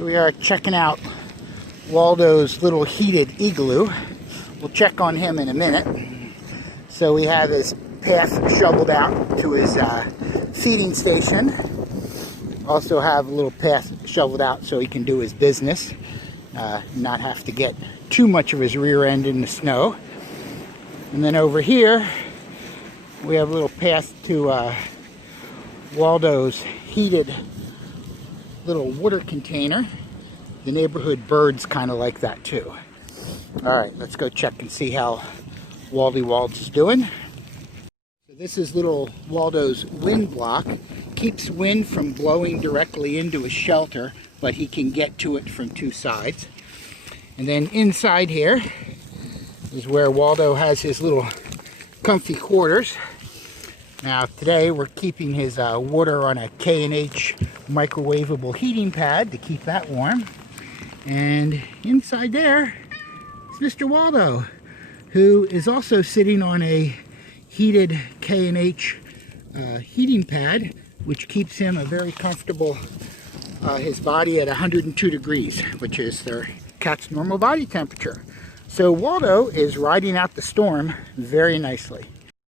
Here we are checking out Waldo's little heated igloo. We'll check on him in a minute. So we have his path shoveled out to his feeding station. Also have a little path shoveled out so he can do his business. Not have to get too much of his rear end in the snow. And then over here we have a little path to Waldo's heated little water container. The neighborhood birds kind of like that too. Alright, let's go check and see how Waldo's doing. So this is little Waldo's wind block. Keeps wind from blowing directly into his shelter, but he can get to it from two sides. And then inside here is where Waldo has his little comfy quarters. Now today we're keeping his water on a K&H microwavable heating pad to keep that warm. And inside there is Mr. Waldo, who is also sitting on a heated K&H heating pad, which keeps him a very comfortable, his body at 102 degrees, which is their cat's normal body temperature. So Waldo is riding out the storm very nicely.